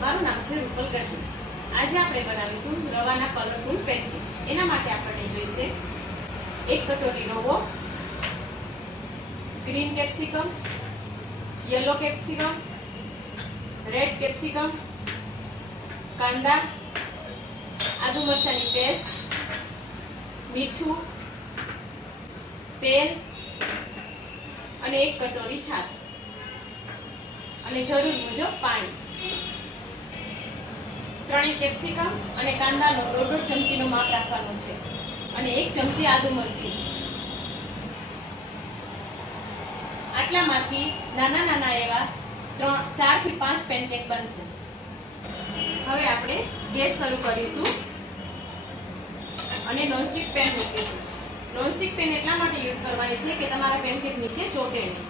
મારું નામ છે રૂપલ ગઢવી. આજે આપણે બનાવીશું રવાના કલરફુલ પેનકેક. એના માટે આપણને જોઈશે 1 કટોરી રવો, green capsicum, yellow capsicum, red capsicum, કાંદા, આદુ મરચાંની પેસ્ટ, મીઠું, તેલ અને 1 કટોરી છાશ અને જરૂર મુજબ પાણી. 3 કેપ્સિકમ અને કાંદાનો 1.5 ચમચીનો માપ રાખવાનો છે અને 1 ચમચી આદુ મરચી. આટલામાંથી નાના નાના એવા 4 થી 5 પેનકેક બનશે. હવે આપણે ગેસ શરૂ કરીશું અને નોનસ્ટિક પેન મૂકીશું. નોનસ્ટિક પેન એટલા માટે યુઝ કરવાની છે કે તમારા પેનકેક નીચે ચોટે નહીં.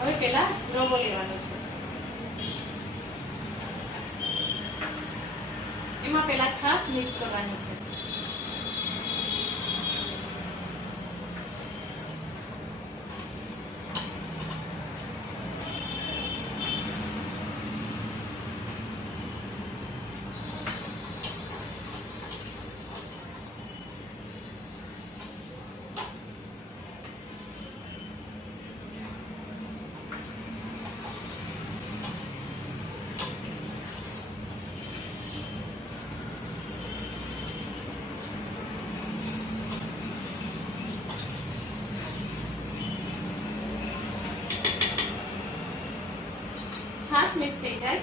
હવે પહેલા રવો લેવાનો છે. એમાં પહેલા છાશ મિક્સ કરવાની છે. છાશ મિક્સ થઈ જાય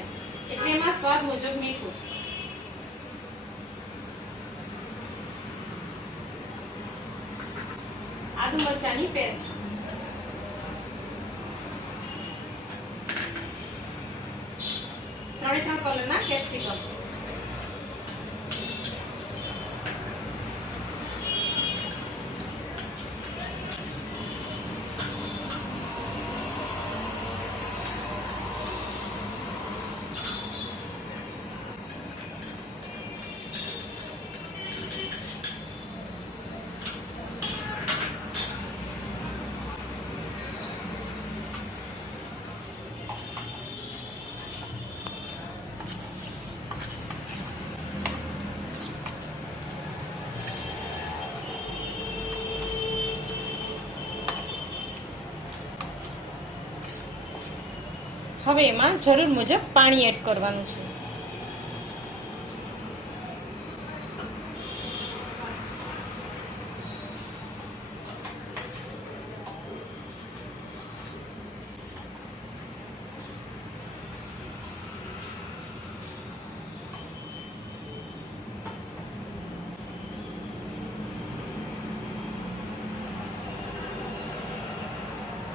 એટલે એમાં સ્વાદ મુજબ મીઠું, આદુ મરચાંની પેસ્ટ, ત્રણે 3 કલરના કેપ્સિકમ, હવે એમાં જરૂર મુજબ પાણી એડ કરવાનું છે.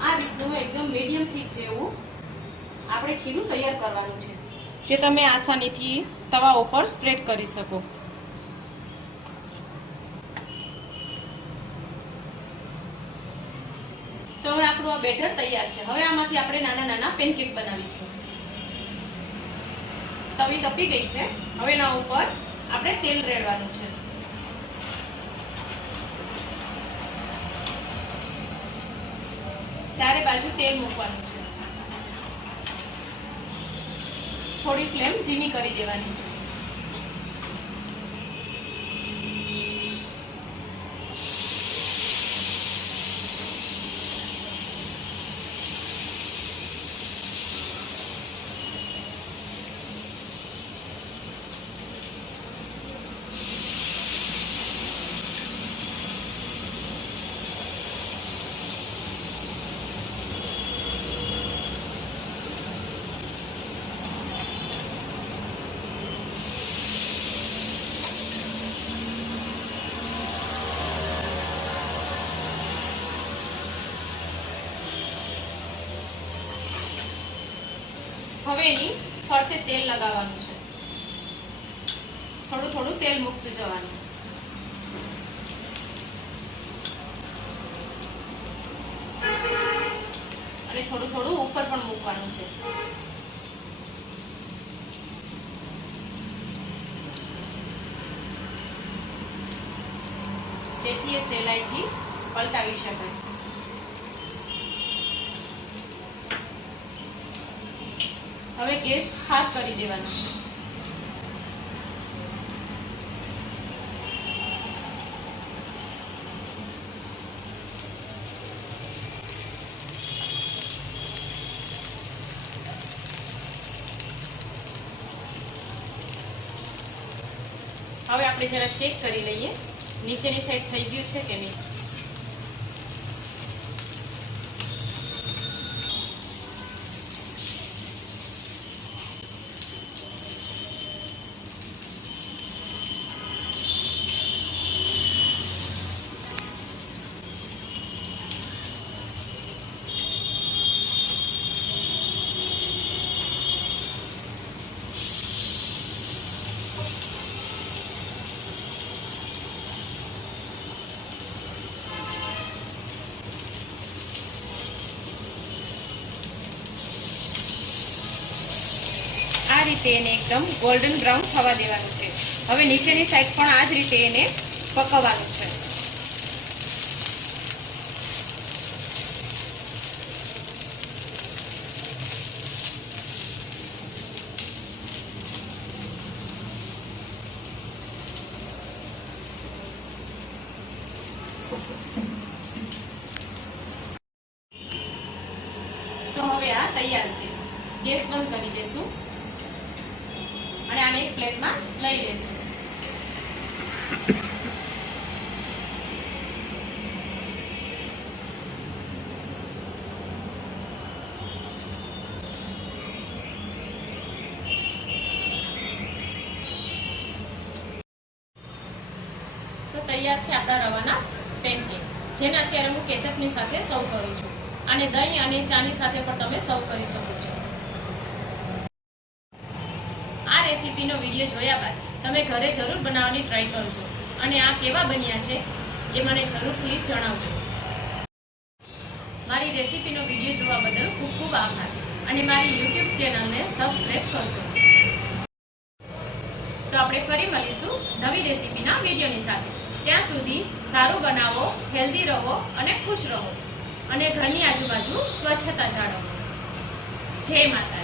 આ રીતનું એકદમ મીડિયમ થીક જેવું આપણે ખીરું તૈયાર કરવાનું છે, જે તમે આસાનીથી તવા ઉપર સ્પ્રેડ કરી શકો. તો હવે આપણું આ બેટર તૈયાર છે. હવે આમાંથી આપણે નાના નાના પેનકેક બનાવીશું. તવી તપી ગઈ છે. હવે એના ઉપર આપણે તેલ રેડવાનું છે. ચારે બાજુ તેલ મૂકવાનું છે. થોડી ફ્લેમ ધીમી કરી દેવાની છે. હવે એની ફરતે તેલ લગાવવાનું છે. થોડું થોડું તેલ મૂકતું જવાનું. અને થોડું થોડું ઉપર પણ મૂકવાનું છે. જેથી એ સહેલાઈથી પલટાવી શકાય. હવે ગેસ ફાસ્ટ કરી દેવાનો છે. હવે આપણે જરા ચેક કરી લઈએ નીચેની સાઈડ થઈ ગયું છે કે નહીં. આ રીતે એને એકદમ ગોલ્ડન બ્રાઉન થવા દેવાનું છે. હવે નીચેની સાઈડ પણ આ જ રીતે એને પકવવાનું છે. તો હવે આ તૈયાર છે. ગેસ બંધ કરી દેશું અને આને એક પ્લેટમાં લઈ લેશું. તો તૈયાર છે આપણા રવાના પેનકેક, જેને અત્યારે હું કેચઅપની સાથે સર્વ કરું છું. અને દહીં અને ચાની સાથે પણ તમે સર્વ કરી શકો છો. આ રેસીપીનો વિડીયો જોયા બાદ તમે ઘરે જરૂર બનાવવાની ટ્રાય કરજો અને આ કેવા બન્યા છે એ મને જરૂરથી જણાવજો. મારી રેસીપીનો વિડીયો જોવા બદલ ખૂબ ખૂબ આભાર અને મારી યુટ્યુબ ચેનલને સબસ્ક્રાઇબ કરજો. તો આપણે ફરી મળીશું નવી રેસીપીના વિડીયોની સાથે. ત્યાં સુધી સારું બનાવો, હેલ્ધી રહો અને ખુશ રહો અને ઘરની આજુબાજુ સ્વચ્છતા જાળવો. જય માતા.